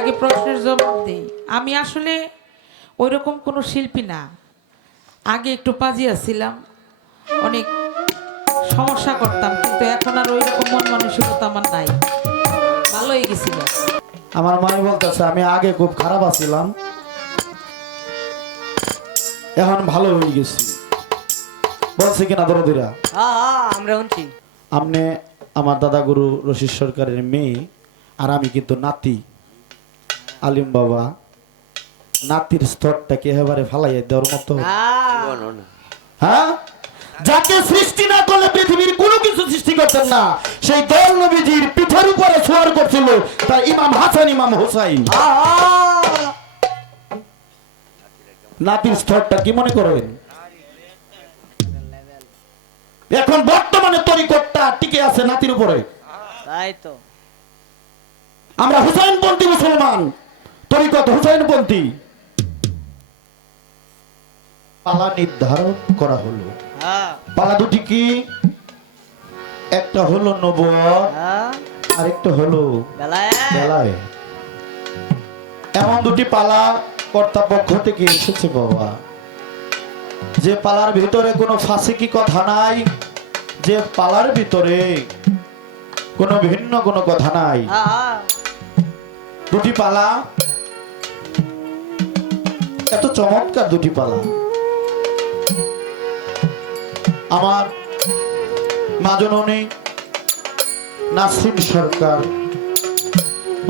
আগে প্রশ্নের জবাব দেই। আমি আসলে ওইরকম কোনো শিল্পী না। আগে একটু পাজিয়া ছিলাম, অনেক সমস্যা করতাম, কিন্তু এখন আর ওইরকম মন মানসিকতা আমার নাই। ভালো হয়ে গেছিল। আমার মাই বলতেছে আমি আগে খুব খারাপ আছিলাম, এখন ভালো হয়ে গেছি। বলছে কিনা দরদিরা? আমরা শুনছি। আমনে আমার দাদা গুরু রশিদ সরকারের মেয়ে, আর আমি কিন্তু নাতি। আলিম বাবা নাতির স্তরটাকে একেবারে ফালাইয়া দেওয়ার মতো। হ্যাঁ, যাকে সৃষ্টি না করলে পৃথিবীর কোনো কিছু সৃষ্টি করতেন না, সেই দয়াল নবীজির পিঠের উপরে সোয়ার করছিল তাই ইমাম হাসান ইমাম হুসাইন। নাতির স্তরটা কি মনে করেন? এখন বর্তমানে তরিকতটা টিকে আছে নাতির উপরে। তাই তো আমরা হুসাইনপন্থী মুসলমান, তরিকত হুসাইনপন্থী। পালা নির্ধারণ করা হলো। পালা দুটি কি? একটা হলো নবুয়ত, আরেকটা হলো বেলায়েত। এমন দুটি পালা কর্তৃপক্ষ থেকে এসেছে বাবা, যে পালার ভিতরে কোনো ফাসিকি কথা নাই, যে পালার ভিতরে কোনো ভিন্ন কোনো কথা নাই। দুটি পালা এত চমৎকার দুটি পালা। আমার মাজননী নাসরিন সরকার,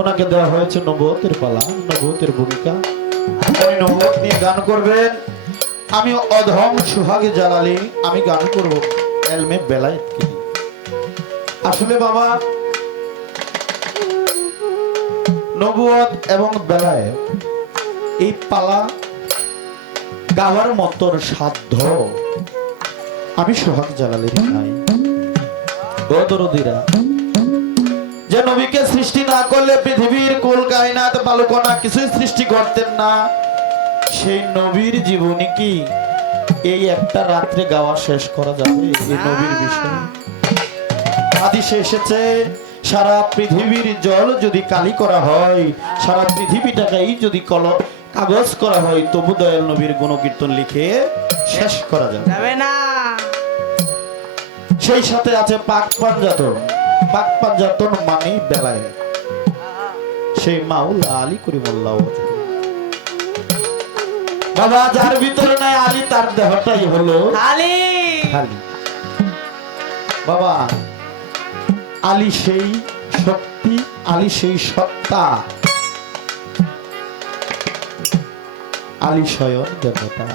ওনাকে দেওয়া হয়েছে নবুয়তের পালা, নবুয়তের ভূমিকা। উনি নবুয়ত নিয়ে গান করবেন। আমি অধম সুহাগে জালালি, আমি গান করব এলমে বেলায়েত কি। আসলে বাবা নবুয়ত এবং বেলায়েত এই পালা গাওয়ার মতন সাধ্য আমি সোহাগ জালালের নাই। ও দরদিরা, যে নবীকে সৃষ্টি না করলে পৃথিবীর কুল কায়নাত বালুকণা কিছুই সৃষ্টি করতেন না, সেই নবীর জীবনী কি এই একটা রাত্রে গাওয়া শেষ করা যাবে? এই নবীর বিষয় হাদিসে এসেছে, সারা পৃথিবীর জল যদি কালি করা হয়, সারা পৃথিবীটাকেই যদি কাগজ করা হয়, তবু দয়াল নবীর গুণকীর্তন লিখে শেষ করা যাবে না। সেই সাথে আছে পাক পাঞ্জাতন। পাক পাঞ্জাতন মানে বেলায়েত, সেই মাওলা আলী করিমুল্লাহ বাবা। যার ভিতরে নাই আলী, তার দেহটাই হলো খালি খালি বাবা। আলী সেই শক্তি, আলী সেই সত্তা, আলী স্বয়ং দেবতা।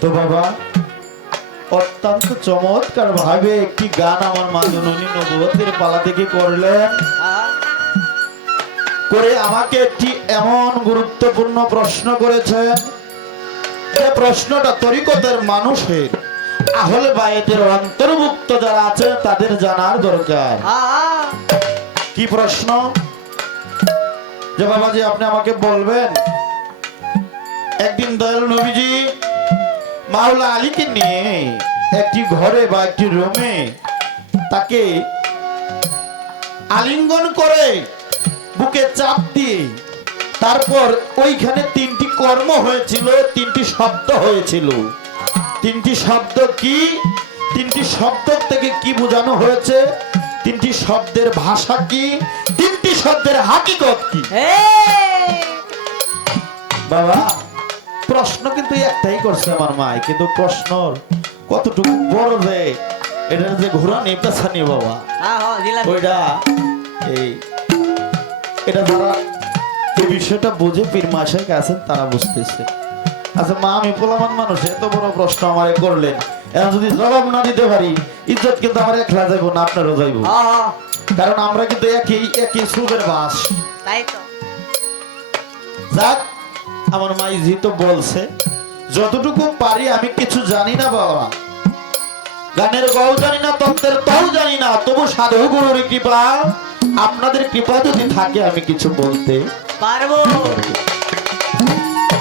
তো বাবা অত্যন্ত চমৎকার ভাবে একটি গান আমার মাজননী নবুয়তের পালা থেকে করলেন। করে আমাকে একটি এমন গুরুত্বপূর্ণ প্রশ্ন করেছেন, যে প্রশ্নটা তরিকতের মানুষের, আহলে বায়েতের অন্তর্ভুক্ত যারা আছে তাদের জানার দরকার। কি প্রশ্ন? যে বাবাজি আপনি আমাকে বলবেন, একদিন দয়াল নবীজি মাওলা আলীকে নিয়ে একটি ঘরে বা একটি রুমে তাকে আলিঙ্গন করে বুকে চাপ দিয়ে, তারপর ওইখানে তিনটি কর্ম হয়েছিল, তিনটি শব্দ হয়েছিল। তিনটি শব্দ কি? তিনটি শব্দ থেকে কি বোঝানো হয়েছে? তিনটি শব্দের ভাষা কি? তিনটি শব্দের হাকিকত কি? বাবা প্রশ্ন কিন্তু একটাই করছে আমার মাই, কিন্তু প্রশ্ন কতটুকু বড় যে এটা যে ঘোরা নেই পেছা নেই বাবা। ওইটা এটা যারা এই বিষয়টা বুঝে পীর মাসের কাছে তারা বুঝতেছে। আচ্ছা মা, আমি পোলামান মানুষ, এত বড় প্রশ্ন আমারে করলেন, এখন যদি জবাব না দিতে পারি ইজ্জত কিন্তু আমার একলা যাইব না, আপনারও যাইব। কারণ আমরা কিন্তু একই সুরের বাস। যাক, আমার মাইজি তো বলছে, যতটুকু পারি আমি কিছু জানি না বাবা, গানের গাও জানি না, তত্ত্বের তাও জানি না, তবু সাধু গুরুর কৃপা, আপনাদের কৃপা যদি থাকে আমি কিছু বলতে পারবো।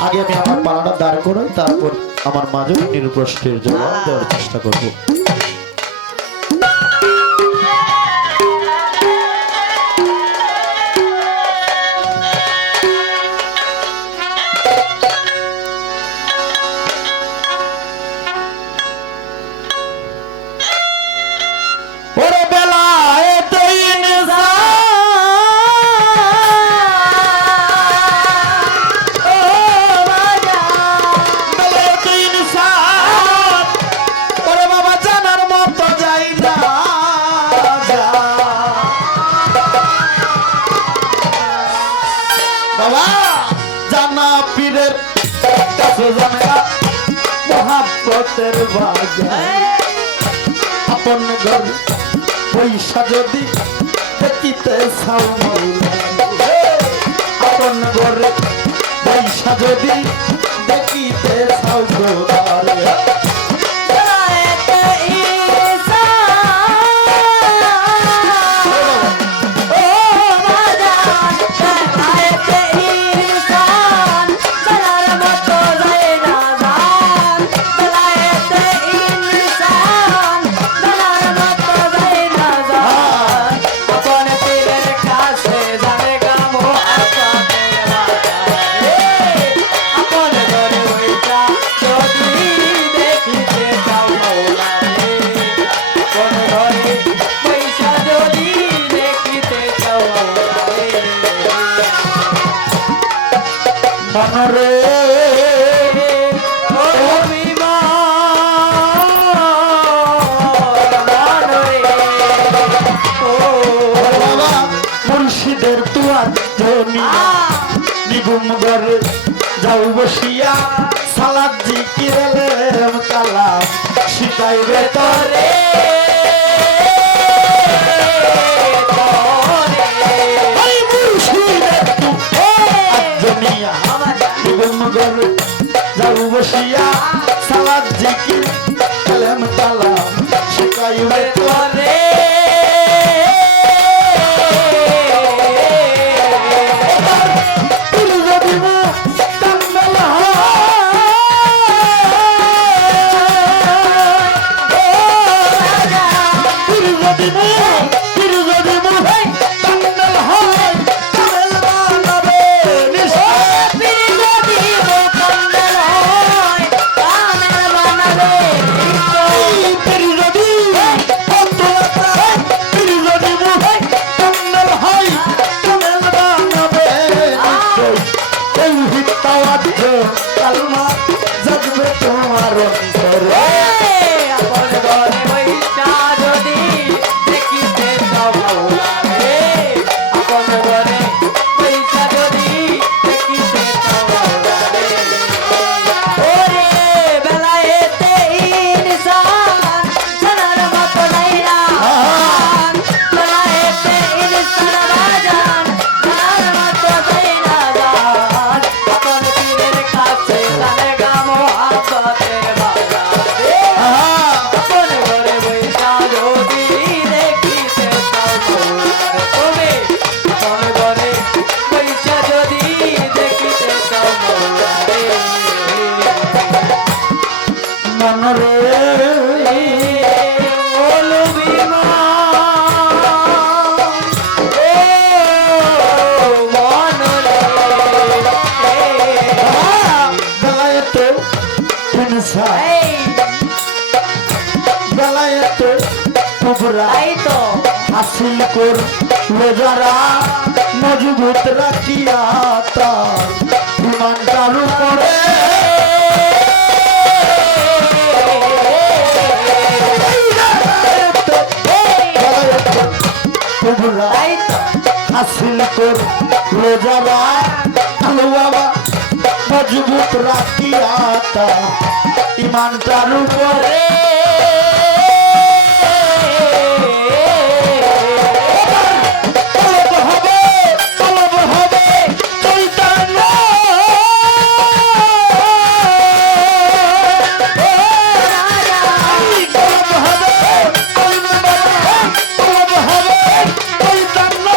আগে আমি আমার পালাটা দাঁড় করাই, তারপর আমার মাজননীর প্রশ্নের জবাব দেওয়ার চেষ্টা করব। বাবা জানা পীরের কাছে জানা মহাব্বতের বাজার আপন ঘর পয়সা যদি দেখিতে চাও মৌলা আপন ঘরে পয়সা যদি দেখিতে চাও গোদারে মনরে মুর্শিদের তুয়ার জমি নিগুম ঘরে যাও বসিয়া সালাদ জিকিরে কালাম শিখাইবে তরে মুর্শিদের তুয়ার জমিয়া নিগুম ঘরে যাও বসিয়া সালাদ জিকির কালাম কালাম শিখাইবে তরে কালমা জগবে তোমার অন্তরে আপন ঘরে পয়সা যদি দেখিতে চাও মৌলা রে আপন ঘরে পয়সা যদি দেখিতে চাও মৌলা রে ওরে বেলায়েতে ইনসান জানার মতো নাই না বেলায়েতে ইনসান বাজান জানার মতো নাই না আপন পীরের কাছে জানে গা মহাব্বতের বাজারে আপন ঘরে বৈশা যদি দেখিতে চাও মৌলার তুমি আপন ঘরে বৈশা যদি দেখিতে চাও মৌলারে মনরে বলবি মা বেলায়েতে বেলায়েতে কুবরা হাসিল কর যারা মজবুত রাখিয়া তার ইমানটার উপরে কুবরা হাসিল কর যারা আলো বাবা মজবুত রাখিয়া তার ইমানটার উপরে তলব হবে চৈতন্য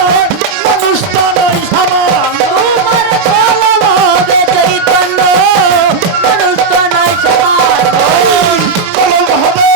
মানুষ তো নয় সমান তলব হবে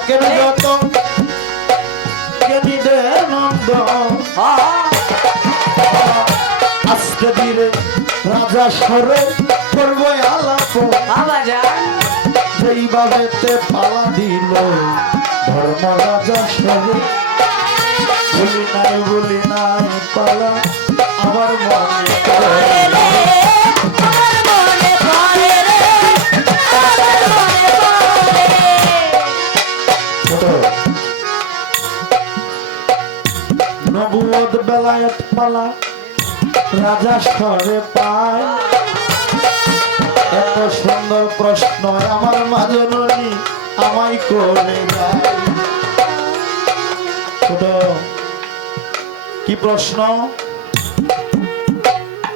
থাকেন যত জ্ঞানীদের নন্দ আস্তে ধীরে রাজা সরে করবো আলাপ বাবা যান যেইভাবেতে পালা দিল ধর্ম রাজা সরে বলি নাই পালা আমার মনে করে। নবুয়ত বেলায়েত পালা রাজা সরে পায় এত সুন্দর প্রশ্ন আমার মাজননী আমায় করে যায় ছোট কি প্রশ্ন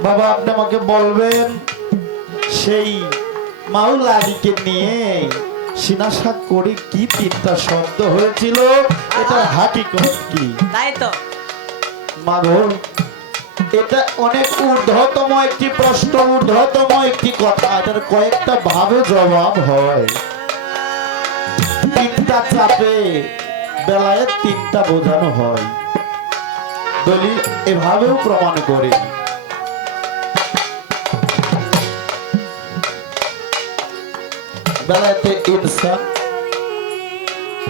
বাবা আপনি আমাকে বলবেন সেই মাওলা আলীকে নিয়ে সিনাসা করে কি তিনটা শব্দ হয়েছিল এটা হাকিকত কি তাই তো মাগো এটা অনেক ঊর্ধ্বতম একটি প্রশ্ন ঊর্ধ্বতম একটি কথা এটার কয়েকটা ভাবে জবাব হয় তিনটা চাপে বেলায় তিনটা বোঝানো হয় দলিল এভাবেও প্রমাণ করে বেলায়েতে ইনসান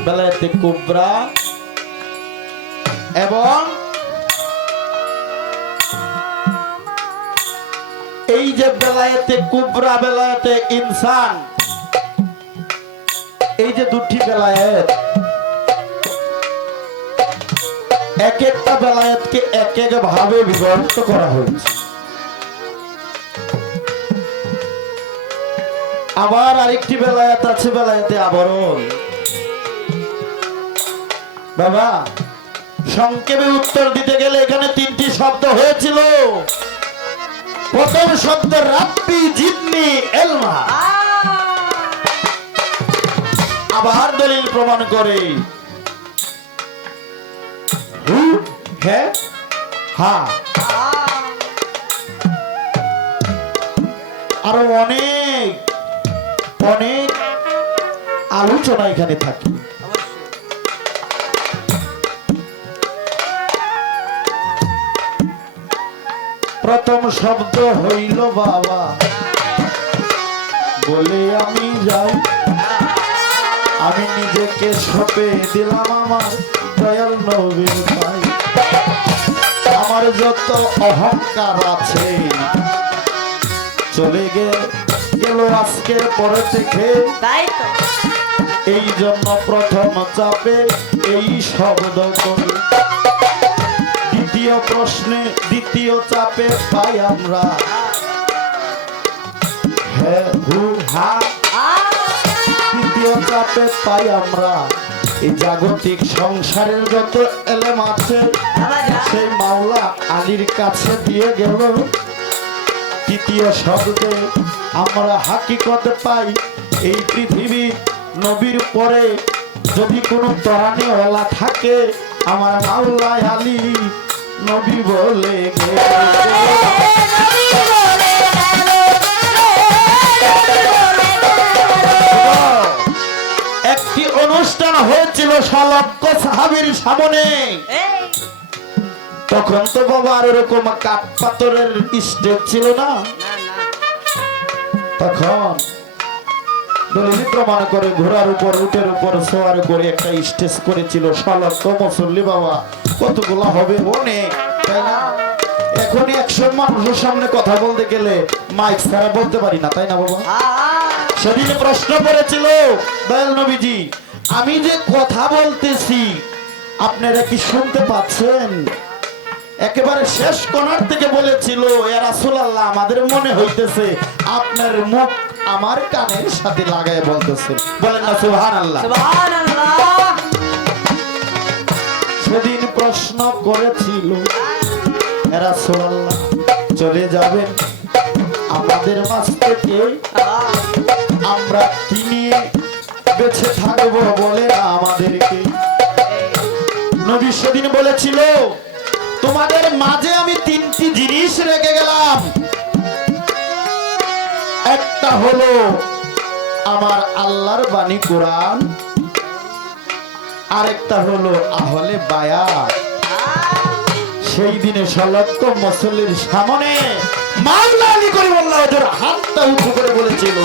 বেলায়েতে কুবরা এবং এই যে বেলায়েতে কুবরা বেলায়েতে ইনসান এই যে দুটি বেলায়েত এক একটা বেলায়েতকে এক এক ভাবে বিভক্ত করা হয়েছে আবার আরেকটি বেলায়েত আছে বেলায়েতে আবরণ বাবা সংক্ষেপে উত্তর দিতে গেলে এখানে তিনটি শব্দ হয়েছিল প্রথম শব্দ রাব্বি জিদনি এলমা আবার দলিল প্রমাণ করে হু হে হা আরো অনেক অনেক আলোচনা এখানে থাকে প্রথম শব্দ হইল বাবা বলে আমি যাই আমি নিজেকে সঁপে দিলাম আমার দয়াল নবীর ভাই আমার যত অহংকার আছে চলে গেল আজকে পরে থেকে তাই তো এই জন্য প্রথম চাপে এই শব্দ করি দ্বিতীয় প্রশ্নে দ্বিতীয় চাপে পাই আমরা হে হু হা তৃতীয় চাপে পাই আমরা এই জাগতিক সংসারের যত এলেম আছে সেই মাওলা আলীর কাছে দিয়ে গেল তৃতীয় শব্দে আমরা হাকিকত পাই এই পৃথিবী নবীর পরে যদি কোনো তরানিওয়ালা থাকে আমার মাওলা আলী নবী বলে একটি অনুষ্ঠান হয়েছিল সলক্ষ সাহাবীর সামনে তখন তো বাবা আর এরকম কাঠ পাথরের স্টেজ ছিল না তখন দলিল প্রমাণ করে ঘোড়ার উপর উটের উপর সওয়ার করে একটা স্টেজ করেছিল সলক্ষ মুসল্লি বাবা কতগুলো হবে অনেক তাই না এখন 100 মানুষের সামনে কথা বলতে গেলে মাইক ছাড়া বলতে পারি না তাই না বাবা সেদিন প্রশ্ন করেছিল দয়াল নবীজি আমি যে কথা বলতেছি আপনারা কি শুনতে পাচ্ছেন একেবারে শেষ কোণার থেকে বলেছিল ইয়া রাসূলুল্লাহ আমাদের মনে হইতেছে আপনার মুখ আমার কানের সাথে লাগায় বলতেছেন বলেন না সুবহানাল্লাহ সুবহানাল্লাহ সেদিন প্রশ্ন করেছিল ইয়া রাসূলুল্লাহ চলে যাবেন আমাদের মাঝ থেকে আমরা কি নিয়ে বেঁচে থাকবো বলে আমাদেরকে নবী সেদিন বলেছিল তোমাদের মাঝে আমি তিনটি জিনিস রেখে গেলাম একটা হলো আমার আল্লাহর বাণী কোরআন আরেকটা হলো আহলে বায়াত। সেই দিনে সলক্ষ মুসল্লির সামনে মাওলা আলী করিমুল্লাহ হুজুর হাতটা উঁচু করে বলেছিল,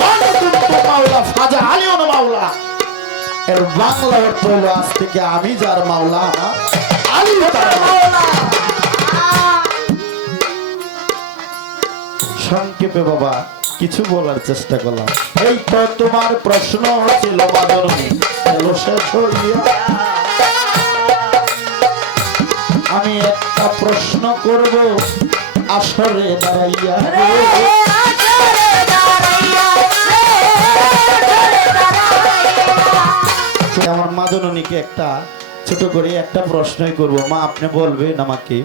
মান কুনতু মাওলা ফাজা আলিউন মাওলা। এর বাংলা অর্থ হলো, আজ থেকে আমি যার মাওলা আলী তার মাওলা। সংক্ষেপে বাবা কিছু বলার চেষ্টা করলাম। এই তো তোমার প্রশ্ন ছিল মাদরণী, এলো শেষ হইয়া। আমি একটা প্রশ্ন করব আসরে দাঁড়াইয়া। আমার মা জননীকে একটা ছোট করে একটা প্রশ্নই করব। মা আপনি বলবেন আমাকে,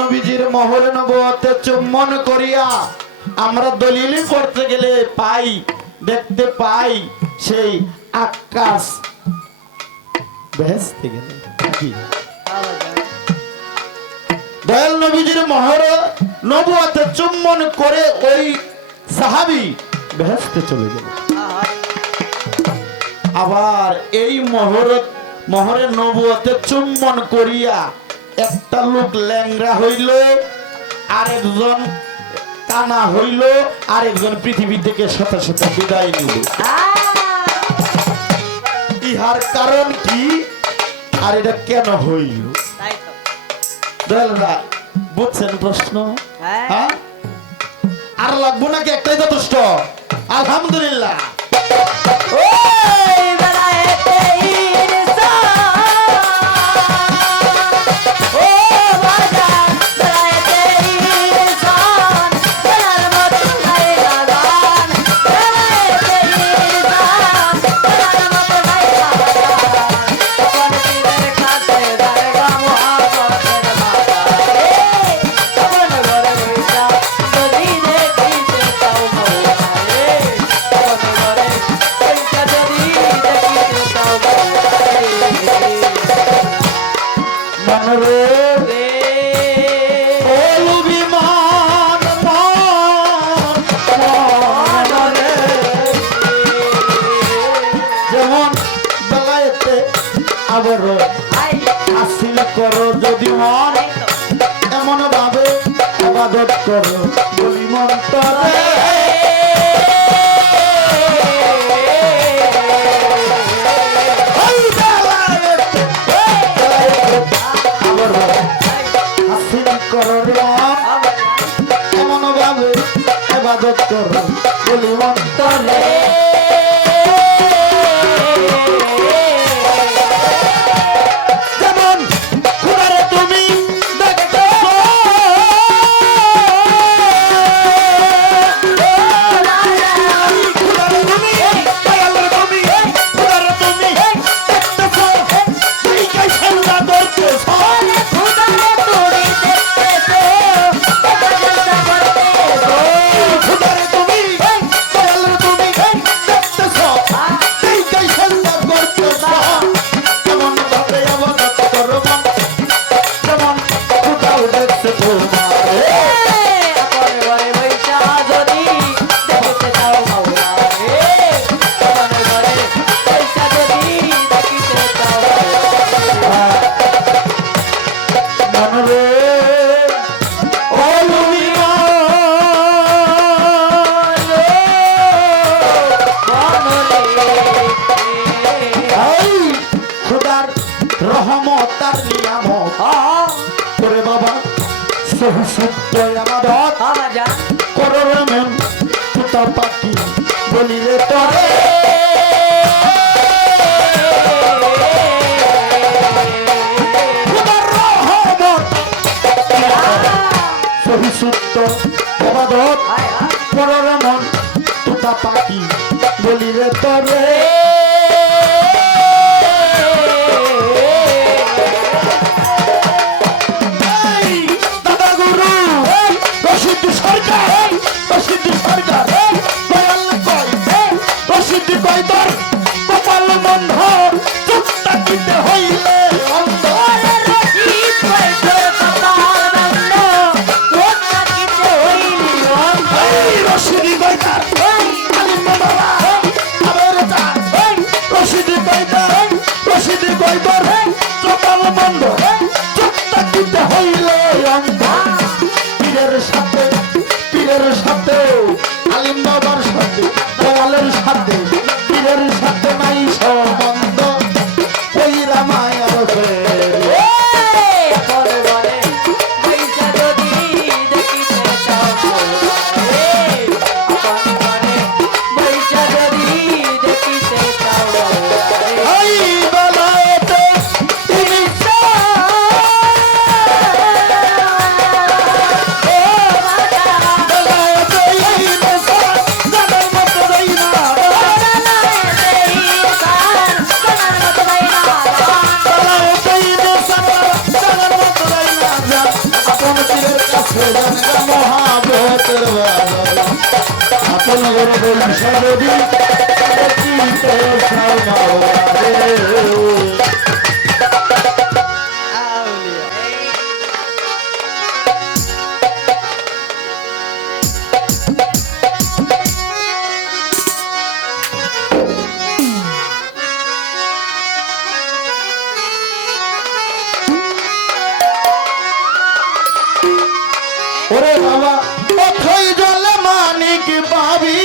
নবীজির মহরে নবুয়তে চুম্বন করিয়া আমরা দলিল পড়তে গেলে পাই, দেখতে পাই সেই আকাশ বেহেশতে গেলে কি দয়াল নবীজির মহরে নবুয়তে চুম্বন করে ওই সাহাবী বেহেশতে চলে গেল। আবার এই মহরে নবুয়তে চুম্বন করিয়া একটা লোক ল্যাংড়া হইল, আরেকজন কানা হইল, আরেকজন পৃথিবী থেকে সাথে সাথে বিদায় নিল। ইহার কারণ কি আর এটা কেন হইল? বুঝছেন প্রশ্ন? হ্যাঁ, আর লাগবো নাকি? একটাই যথেষ্ট। আলহামদুলিল্লাহ। হাসিল করো যদি মন, এমন ভাবে ইবাদত করো বলি মন তরে। হাসিল করো মন, এমন ভাবে ইবাদত করো বলি মন তরে। পাখি বলিলে তরে সহিসুত্ত অবাদত পরমন তুতা পাখি বলিলে তরে। কপাল বন্ধ চুপটা দিতে হইলে রশিদি সাগর বৈশা নদী চিতে সামারে ওরে বাবা অথই জলে মানিক পাবি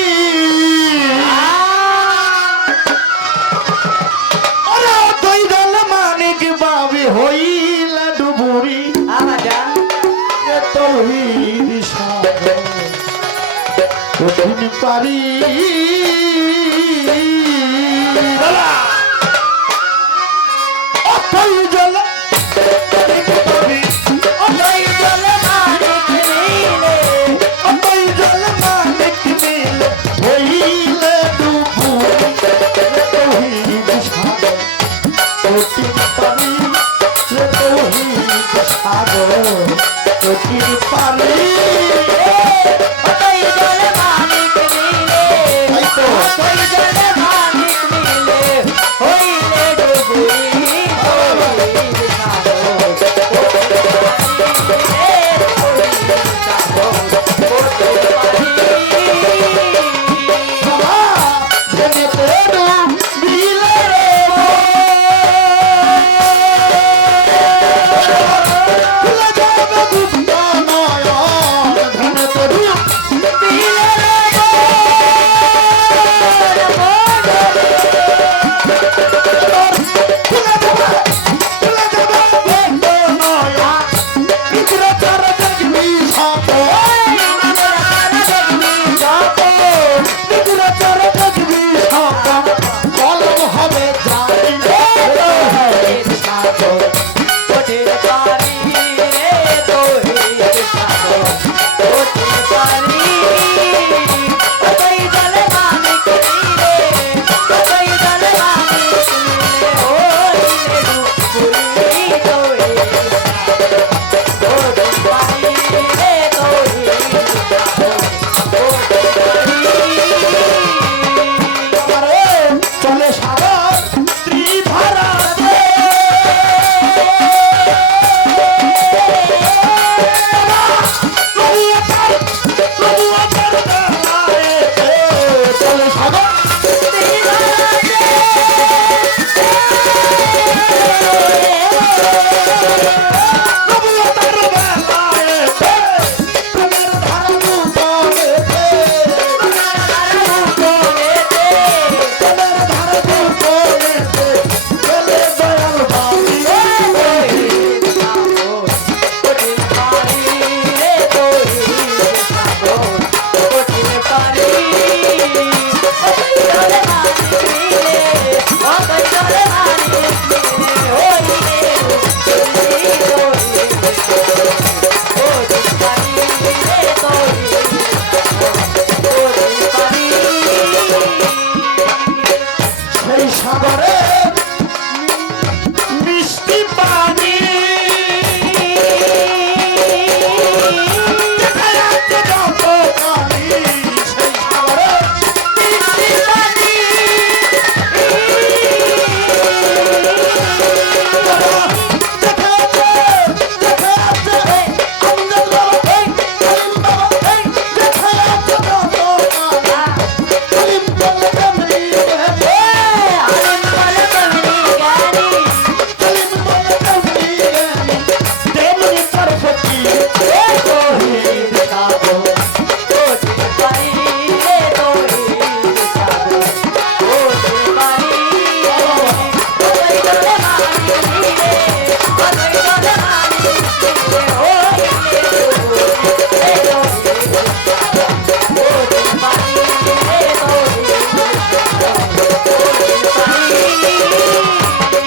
ওরে অথই জলে মানিক পাবি হইলে ডুবুরি আবাজান তৌহিদ সাগর কঠিন পারি অথই জলে মানিক পাবি অথই জলে মানিক মিলে অথই জলে মানিক মিলে হইলে ডুবুরি তৌহিদ সাগর কঠিন পারি তৌহিদ সাগর কঠিন পারি ওই জলে মানিক মিলে তাই তো ওই জলে মানিক মিলে হইলে ডুবুরি তৌহিদ সাগর বাবা জেনে তেডু মিলে রে ফুলে যাবে গুপ্ত নয়ন ধনে তেডু মিলে রে ফুলে যাবে গুপ্ত নয়ন পিছরে চার দেখবি সাপ পিছরে চার দেখবি সাপ কলম হবে জানি সাগর আমারে চলে সাগর ত্রিধারা চলে সাগর সেই সাগরে মিষ্টি পানি দেখা যাচ্ছে যত পানি সেই সাগরে মিষ্টি পানি দেখা যাচ্ছে আন্দোলন বাবা কলিম বাবা দেখা যাচ্ছে যত পানি কলিম বলে তেমনি কলিম বলে তেমনি তেমনি তার ফকির তৌহিদ সাগর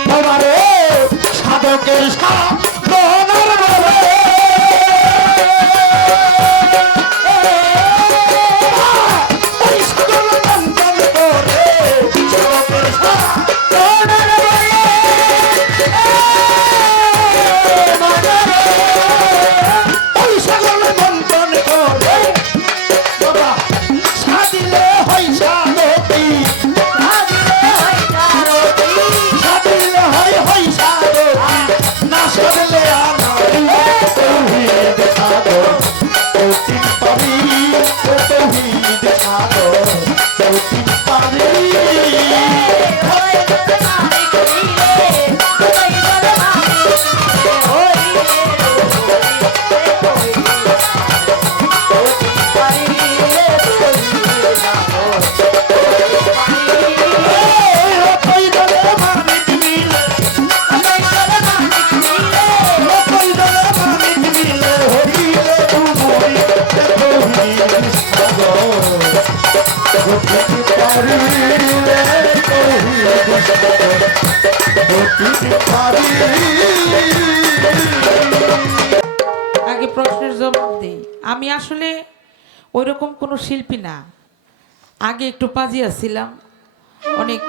তোমারে সাধকের সাধনার বলে ওই সাধন নন্দন করে সাধকের সাধনার বলে আগে প্রশ্নের জবাব দেই। আমি আসলে ওইরকম কোনো শিল্পী না। আগে একটু পাজিয়া ছিলাম, অনেক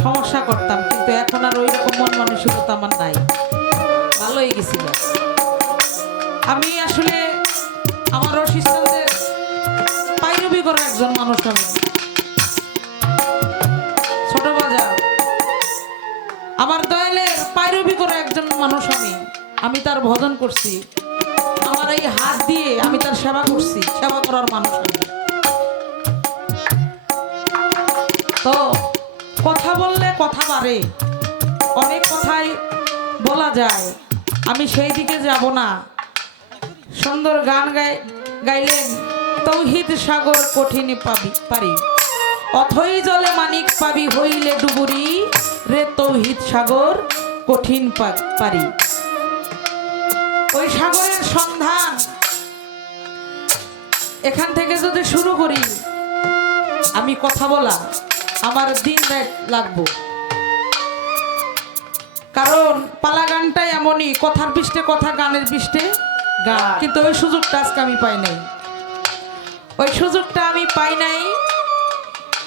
সমস্যা করতাম, কিন্তু এখন আর ওইরকম মন মানসিকতা আমার নাই, ভালো হয়ে গেছিল। আমি আসলে আমার অসুস্থদের পাইরবি করা একজন মানুষ। আমি ছোট বাজার আমার দয়ালের পাইরবি করা একজন মানুষ। আমি তার ভজন করছি, আমার এই হাত দিয়ে আমি তার সেবা করছি, সেবা করার মানুষ আমি। তো কথা বললে কথা বাড়ে, অনেক কথাই বলা যায়, আমি সেই দিকে যাব না। সুন্দর গান গাইলেন, তৌহিদ সাগর কঠিন পারি, অথই জলে মানিক পাবি হইলে ডুবুরি রে, তৌহিদ সাগর কঠিন পারি। ওই সাগরের সন্ধান এখান থেকে যদি শুরু করি, আমি কথা বলা আমার দিন রাত লাগবো। কারণ পালা গানটাই এমনই, কথার পৃষ্ঠে কথা, গানের পৃষ্ঠে গান। কিন্তু ওই সুযোগটা আজকে আমি পাই নাই, ওই সুযোগটা আমি পাই নাই।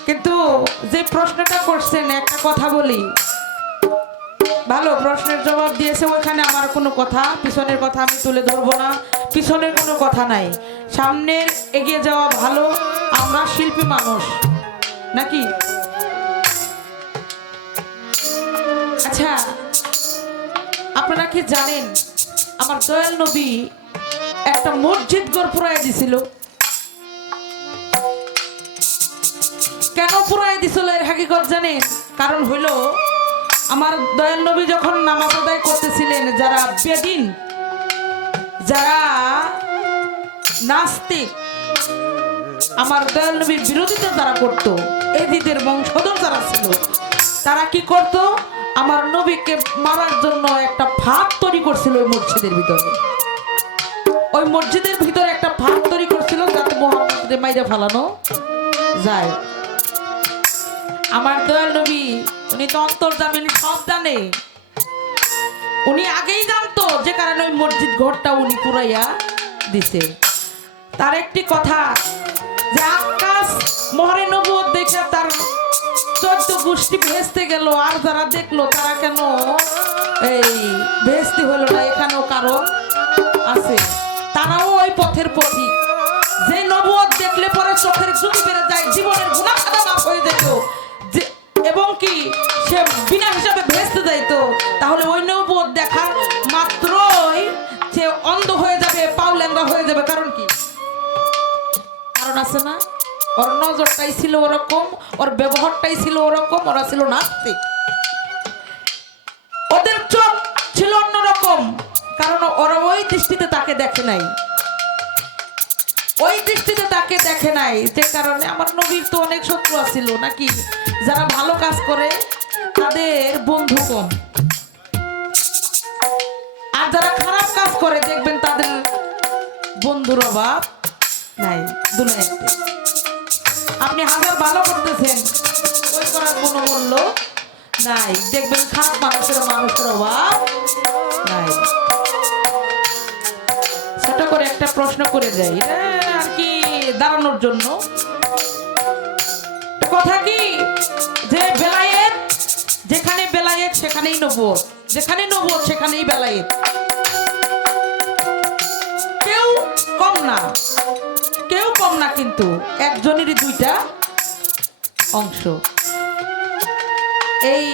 কিন্তু যে প্রশ্নটা করছেন, একটা কথা বলি, ভালো প্রশ্নের জবাব দিয়েছে। ওইখানে আমার কোনো কথা, পিছনের কথা আমি তুলে ধরবো না, পিছনের কোনো কথা নাই, সামনের এগিয়ে যাওয়া ভালো। আমরা শিল্পী মানুষ নাকি? আচ্ছা, আপনারা কি জানেন আমার দয়াল নবী একটা মসজিদ গড় পুরাই দিছিল? কেন পুরাই দিছিল এর হাকিকত জানেন? কারণ হইল, আমার দয়াল নবী যখন নামাজ আদায় করতেছিলেন, যারা বেদিন, যারা নাস্তিক, আমার দয়াল নবীর বিরোধিতা যারা করতো, এদিদের বংশধর যারা ছিল, তারা কি করত? আমার নবীকে মারার জন্য একটা ফাঁদ তৈরি করছিল ওই মসজিদের ভিতরে। ওই মসজিদের ভিতরে একটা ফাঁদ তৈরি করছিল, যাতে মুহাম্মদকে মাইরা ফেলানো যায়। আমার দয়াল নবী, উনি তো অন্তর্যামী, সব জানে। উনি আগেই জানতো, যে কারণে ওই মসজিদ ঘরটা উনি পুরাইয়া দিছে। তার একটি কথা, যে আকাশ মহরে নবুয়ত দেখে তার 14 গোষ্ঠী ভেস্তে গেল, আর যারা দেখলো তারা কেন এই ভেস্তি হলো না, এখানেও কারণ আছে। তারাও ওই পথের পথিক, যে নবুয়ত দেখলে পরে চোখের জুড়ি বেড়ে যায়, জীবনের গুনাহ খাতা মাফ হয়ে যেত, এবং কি সে বিনা হিসাবে ভেস্তে যাইতো। তাহলে ওই নবুয়ত দেখার মাত্রই সে অন্ধ হয়ে যাবে, পাউলেঙ্গা হয়ে যাবে। কারণ কি? কারণ আছে না? ওর নজরটাই ছিল ওরকম, ওর ব্যবহারটাই ছিল ওরকম, ওরা ছিল নাস্তিক, ওদের চোখ ছিল অন্যরকম। কারণ ওরা ওই দৃষ্টিতে তাকে দেখে নাই, ওই দৃষ্টিতে তাকে দেখে নাই। যে কারণে আমার নবীর তো অনেক শত্রু ছিল নাকি? যারা ভালো কাজ করে তাদের বন্ধু কম, আর যারা খারাপ কাজ করে দেখবেন তাদের বন্ধুর অভাব নাই দুনিয়াতে। আপনি হাজার ভালো করতেছেন, ওই করার কোনো মূল্য নাই, দেখবেন খারাপ মানুষের অভাব নাই। ছোট করে একটা প্রশ্ন করে যাই, এটা আর কি দাঁড়ানোর জন্য। কথা কি, যে বেলায়েত, যেখানে বেলায়েত সেখানেই নবুয়ত, যেখানে নবুয়ত সেখানেই বেলায়েত। কেউ কম না, কেউ কম না, কিন্তু একজনেরই দুইটা অংশ। এই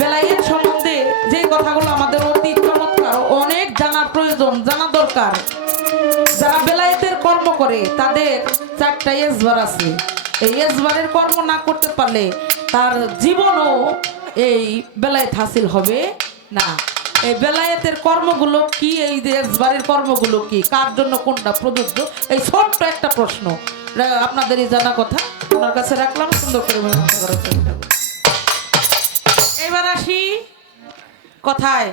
বেলায়েত সম্বন্ধে যে কথাগুলো আমাদের অতি চমৎকার, অনেক জানার প্রয়োজন, জানা দরকার। যারা বেলায়েতের কর্ম করে তাদের 4টা এজবার আছে। এই এজবারের কর্ম না করতে পারলে তার জীবনও এই বেলায়েত হাসিল হবে না। এই বেলায়েতের কর্মগুলো কি, এই এজবারের কর্মগুলো কি, কার জন্য কোনটা প্রযোজ্য? এই ছোট্ট একটা প্রশ্ন আপনাদেরই জানা কথা, আপনার কাছে রাখলাম, সুন্দর করে মীমাংসা করার চেষ্টা করব। এবার আসি কথায়।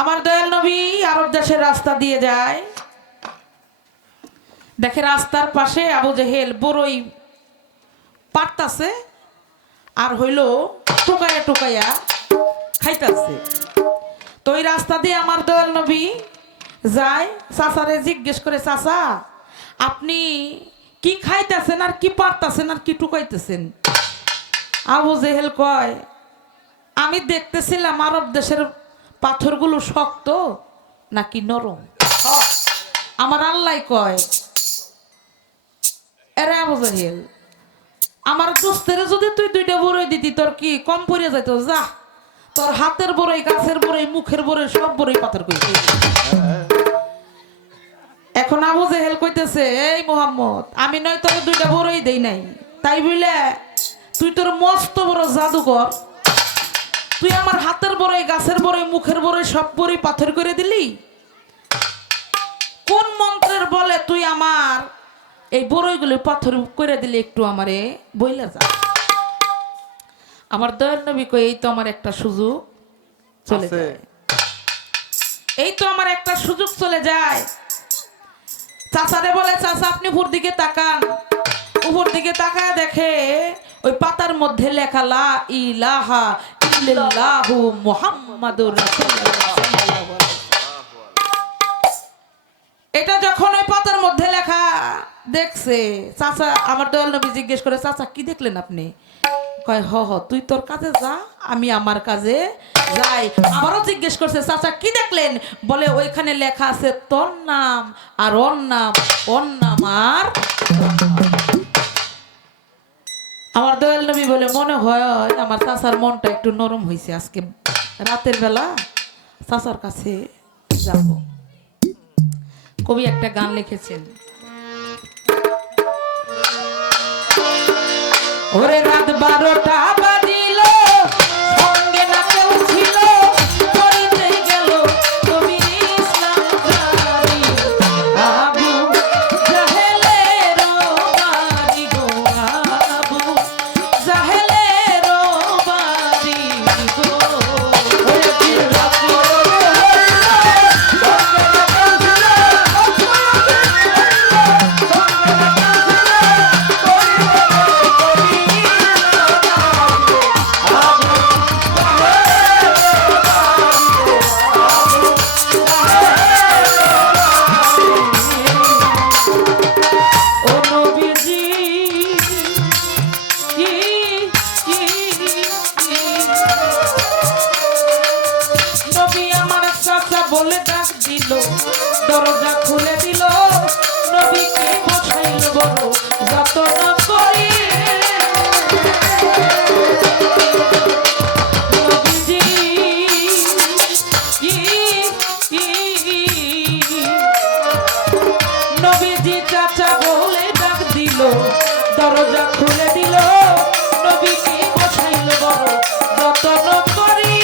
আমার দয়াল নবী আরব দেশের রাস্তা দিয়ে যায়, দেখে রাস্তার পাশে আবু জেহেল বড়ই পারতাছে আর হইল টুকাইয়া টুকাইয়া খাইতাছে। তো ওই রাস্তা দিয়ে আমার দয়াল নবী যায়, চাচারে জিজ্ঞেস করে, চাচা আপনি কি খাইতেছেন আর কি পারতাছেন আর কি টুকাইতেছেন? আবু জেহেল কয়, আমি দেখতেছিলাম আরব দেশের পাথরগুলো শক্ত নাকি নরম। আমার আল্লাহ কয়, এরে আবু জেহেল, আমার দোস্তের যদি তুই 2টা বড়ই দিতি তোর কি কম পড়ে যাইতো? যা, তোর হাতের বড়ই, গাছের বড়ই, মুখের বড়ই, সব বড়ই পাথর কইছে। এখন আবু জেহেল কইতেছে, এই মোহাম্মদ, আমি নয় তোর 2টা বড়ই দেই নাই, তাই বুঝলে তুই তোর মস্ত বড় জাদুকর, তুই আমার হাতের বড়ই, গাছের বড়ই, মুখের বড়ই, সব বড়ই পাথর করে দিলি? কোন মন্ত্রের বলে তুই আমার এই বড়ইগুলো পাথর করে দিলি? একটু আমারে বইলা যা। আমার দয়াল নবী কই, এই তো আমার একটা সুযোগ চলে যায়, এই তো আমার একটা সুযোগ চলে যায়। চাচারে বলে, চাচা আপনি উপর দিকে তাকান। উপর দিকে তাকায় দেখে ওই পাতার মধ্যে লেখা লা ইলাহা ইল্লাল্লাহু মুহাম্মাদুর রাসূলুল্লাহ। এটা যখন ওই পাতার মধ্যে লেখা দেখছে, চাচা আমার দয়াল নবী জিজ্ঞেস করে, চাচা কি দেখলেন আপনি? কয়, হ হ তুই তোর কাজে যা, আমি আমার কাজে যাই। আবারও জিজ্ঞেস করছে, চাচা কি দেখলেন? বলে ওইখানে লেখা আছে তোর নাম আর ওর নাম, ওর নাম আর আমার দয়াল নবী বলে, মনে হয় আমার চাচার মনটা একটু নরম হয়েছে, আজকে রাতের বেলা চাচার কাছে যাব। কবি একটা গান লিখেছেন, ওরে রাত 12টা বাজিল, সঙ্গে না কেউ ছিল, করিতে গেল কবি ইসলাম জারি। আবু জাহেলের বাড়ি গো, আবু জাহেলের বাড়ি গো। ওরে দিন রাত্রি বলে ডাক দিল, দরজা খুলে দিল, নবীকে বসাইল বড় যতন করি। নবীজি নবীজি চাচা বলে ডাক দিল, দরজা খুলে দিল, নবীকে বসাইল বড় যতন করি।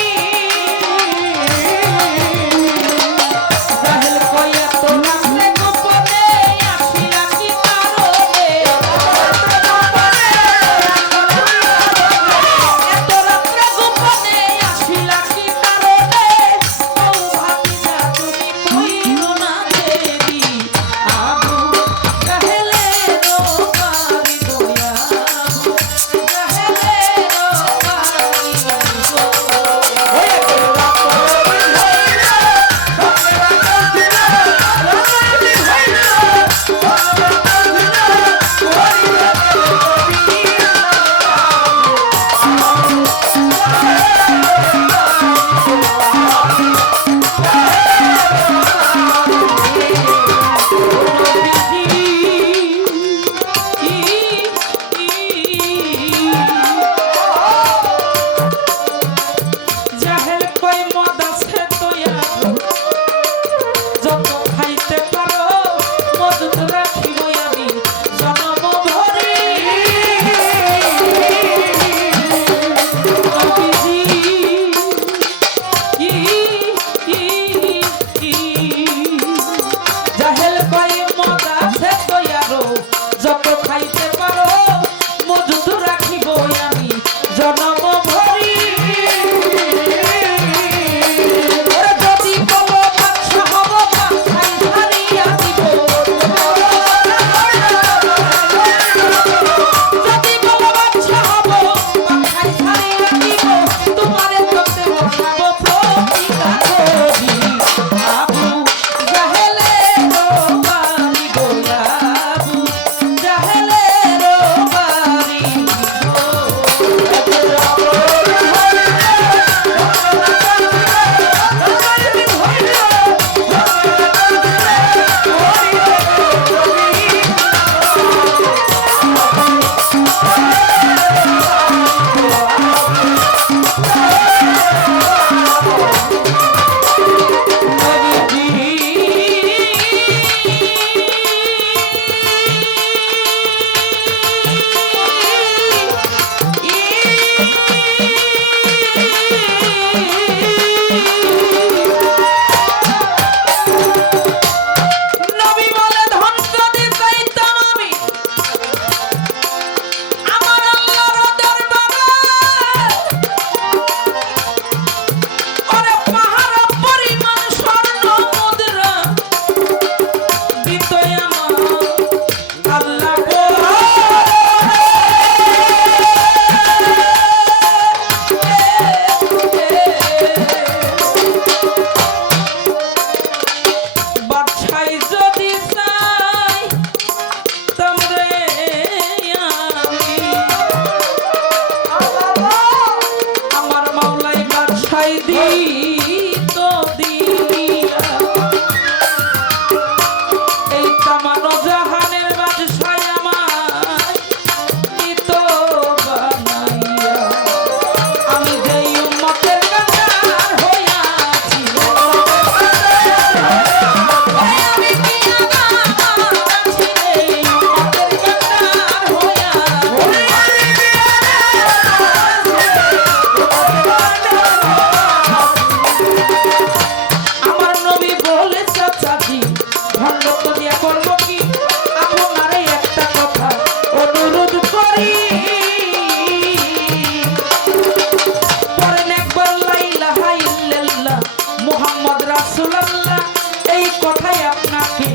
কথাই আপনাকে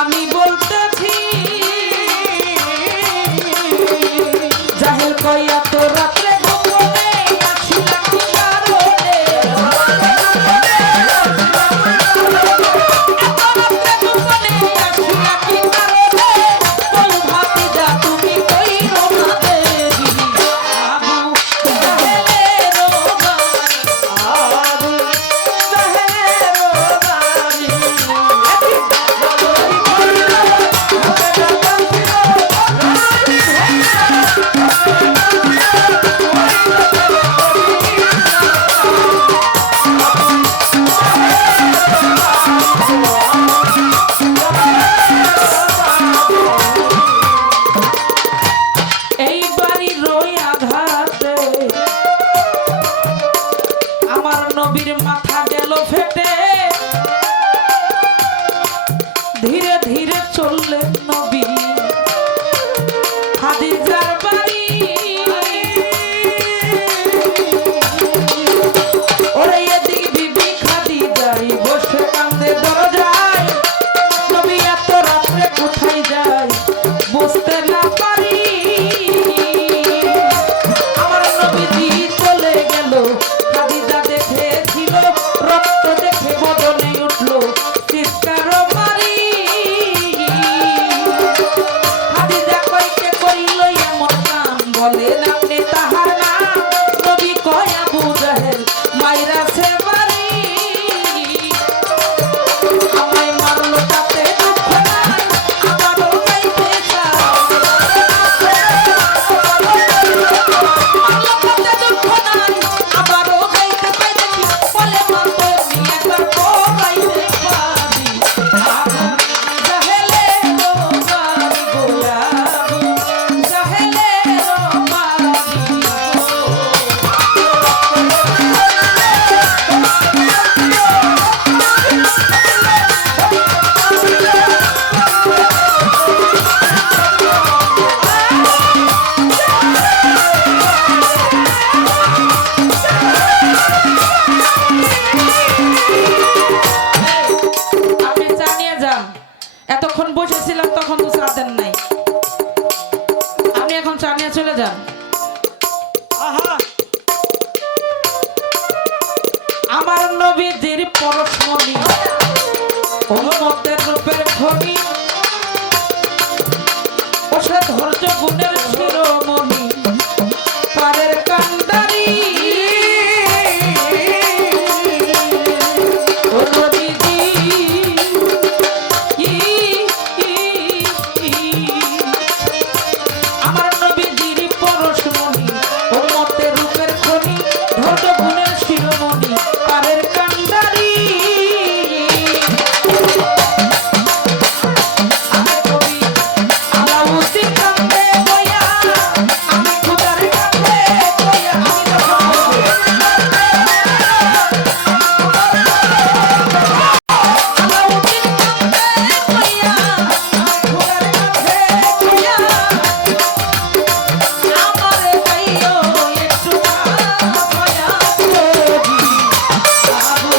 আমি বলতেছি জাহেল কইয়া তো রাত্রে গোপনে আসিলা কি কারণে এই বাড়ির রই আঘাতে আমার নবীর মাথা গেল ফেটে ধীরে ধীরে চললেন নবী খাদিজার বাড়ি ওরে এদিক বিবি খাদিজাই বসে কান্দে দরজায় নবী এত রাত্রে কোথায় যায় বুঝতে না পারি আমার নবীজি চলে গেল খাদিজা দেখেছিল রক্ত দেখে বদনে উঠলো চিৎকার মারি খাদিজা কইকে কইল এমন নাম বলেন আপনি তাহার নাম নবী কয় আবু জাহেল মাইরা সে বাড়ি আমায় মারলো তাতে দুঃখ নাই আমারও গাইতে চায় মারলো তাতে দুঃখ নাই আমারও গাইতে পাই দেখি বলে মারতো এমনি একবার গাইতে পারি আবু জাহেলের বাড়ি গোয়া আবু জাহেলের বাড়ি আপনি চা নিয়ে যান এতক্ষণ বসেছিলাম তখন তো চা দেন নাই আপনি এখন চা নিয়ে চলে যান আমার নবীদের পরশমণি উম্মতের রূপের খনি ও সে ধৈর্য গুণের শিরোমণি পারের কান্দারি ও নবীজি আমার নবীজির পরশমণি উম্মতের রূপের খনি ধৈর্য গুণের শিরোমণি পারের কান্দারি আমি কবি আলাউদ্দিন কান্দে বইয়া আমি খুদার কান্দে বইয়া আমি যখন আলাউদ্দিন কান্দে বইয়া আমি খুদার কান্দে বইয়া আমারে গাইও একটু ভয়া তোরি আবু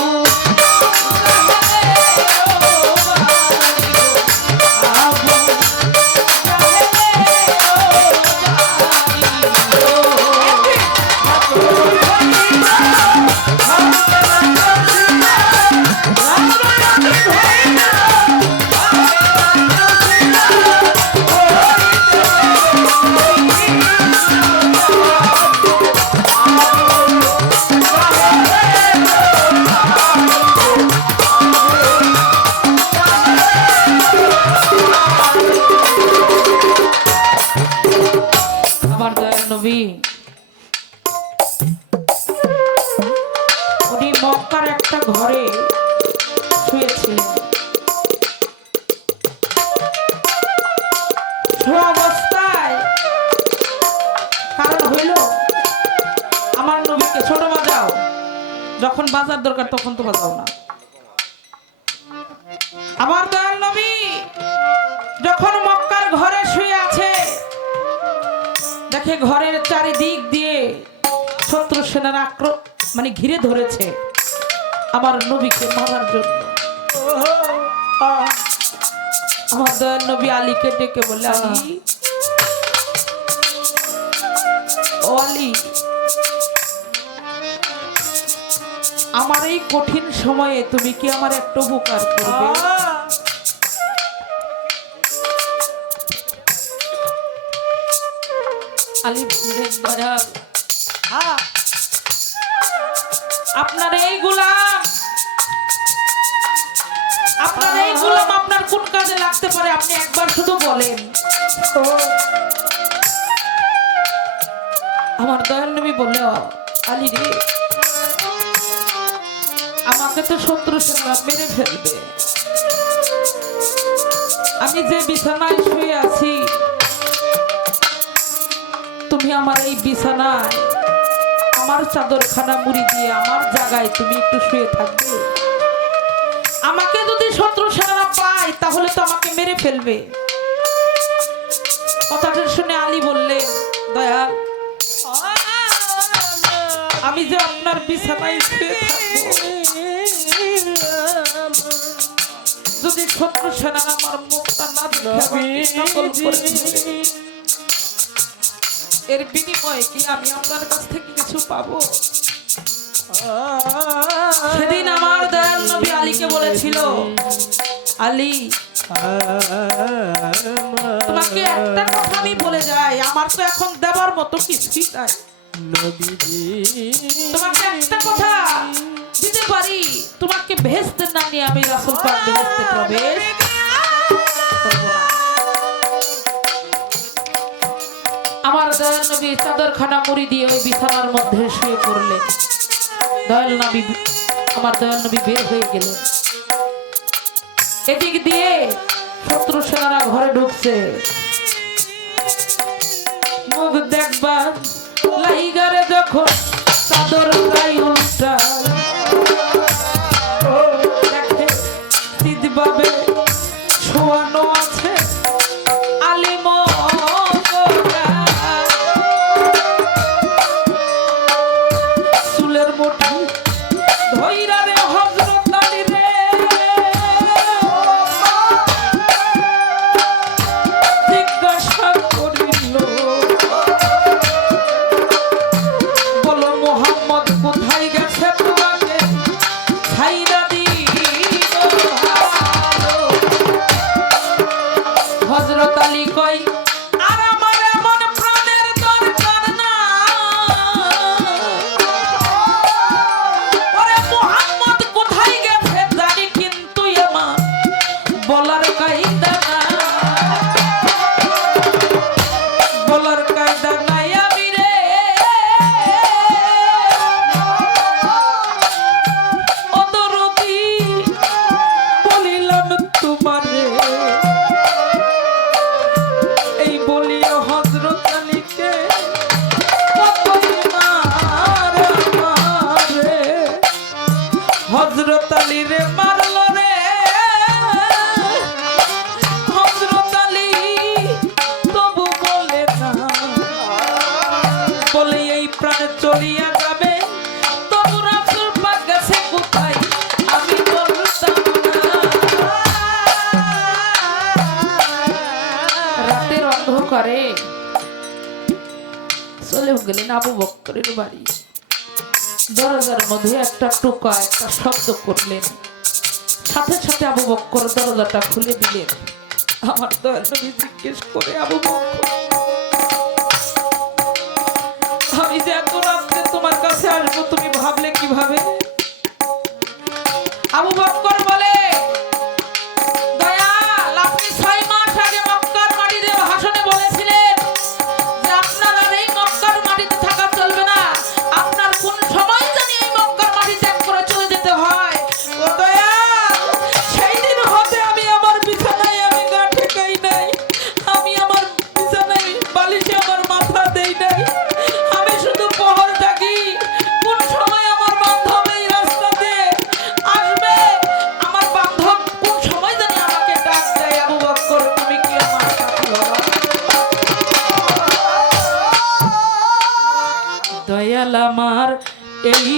আমার দয়াল নবী উনি মক্কার একটা ঘরে শুয়েছিলেন শোয়া অবস্থায় কারণ হইল আমার নবীকে ছোট বাজাও যখন বাজার দরকার তখন তো বাজাও না আমার দয়াল নবী যখন মক্কার ঘরে শুয়ে আছে দেখে ঘরের চারিদিক দিয়ে শত্রু সেনার মানে ঘিরে ধরেছে আমার নবীকে মারার জন্য আমার দয়াল নবী আলীকে ডেকে বলে, আলী, ও আলী, আমার এই কঠিন সময়ে তুমি কি আমার একটু উপকার করবে? আলী বললেন, দয়াল, আপনার এই গোলাম আপনার কোন কাজে লাগতে পারে আপনি একবার শুধু বলেন। আমার দয়াল নবী বলল, আলী রে, আমাকে তো শত্রু সেনা মেরে ফেলবে। আমি যে বিছানায় শুয়ে আছি, তুমি আমার এই বিছানায় আমার চাদরখানা মুড়ি দিয়ে আমার জায়গায় তুমি একটু শুয়ে থাকবে। আমাকে যদি শত্রু সেনারা পায় তাহলে তো আমাকে মেরে ফেলবে। কথাটা শুনে আলী বললেন, দয়াল, আমি যে আপনার বিছানায় শুয়ে থাকবো, যদি শত্রু সেনারা আমার মুখটা না দেখে নকল করে দিবে, এর বিনিময়ে কি আমি আপনার কাছ থেকে কিছু পাবো? সেদিন আমার দয়াল নবী আলীকে বলেছিল, আলী, তোমাকে একটা কথা আমি বলে যাই, আমার তো এখন দেবার মতো কিছুই নাই। তোমাকে একটা কথা দিতে পারি, তোমাকে ভেস্তে না নিয়ে আমি রাসূল পাক ভেস্তে প্রবেশ করব না। আমার দয়াল নবী চাদরখানা মুড়ি দিয়ে ওই বিছানার মধ্যে শুয়ে পড়লেন। আমার দয়াল নবী বের হয়ে গেলেন। এদিক দিয়ে শত্রু সেনারা ঘরে ঢুকছে। মুখ দেখবার লাইগারে যখন চাদর গায়ে উল্টা দেখে সিধভাবে শোয়ানো আছে আলিম চুলের মুঠি ধইরা রে হযরত আলী রে, জিজ্ঞাসা করিল, বলো মোহাম্মদ কোথায় গেছে তোমাকে ছাইরা দিব? হযরত আলী কই, আর আমার এমন প্রাণের দরকার না, ওরে মোহাম্মদ কোথায় গেছে জানি, কিন্তু আমার বলার কায়দা না, বলার কায়দা নাই আমি রে, অদরদি বলিলাম তোমারে। এই বলিয়া হযরত আলীকে কতই মার মারে, হযরত আলী রে মারল রে, হযরত আলী তবু বলে না, বলে এই প্রাণ চলিয়া যাবে, তবু রাসূল পাক গেছে কোথায় আমি বলতাম না। রাতের অন্ধকারে চলে গেলেন আবু বকরের বাড়ি। দরজার মধ্যে একটা টোকা, একটা শব্দ করলেন, সাথে সাথে আবু বকর দরজাটা খুলে দিলেন। আমার দয়াল নবী জিজ্ঞেস করে, আবু বকর, আমি যে এত রাত্রে তোমার কাছে আসবো তুমি ভাবলে কিভাবে? আবু বকর বলে, দয়াল, আপনি 6 মাস আগে মক্কার মাটিতে ভাষণে বলেছিলেন যে আপনার আর এই মক্কার মাটিতে থাকা চলবে না, আপনার কোন সময় জানি এই মক্কার মাটি ত্যাগ করে চলে যেতে হয়। ও দয়াল, সেই দিন হতে আমি আমার বিছানায় আমি গা ঠেকাই নাই, আমি আমার বিছানায় বালিশে আমার মাথা দেই নাই, আমি শুধু পহর থাকি, কোন সময় আমার বান্ধব এই রাস্তাতে আসবে, আমার বান্ধব কোন সময় জানি আমাকে ডাক দেয়। আবু বকর, তুমি কি আমার সাথী হবা? দয়াল আমার এই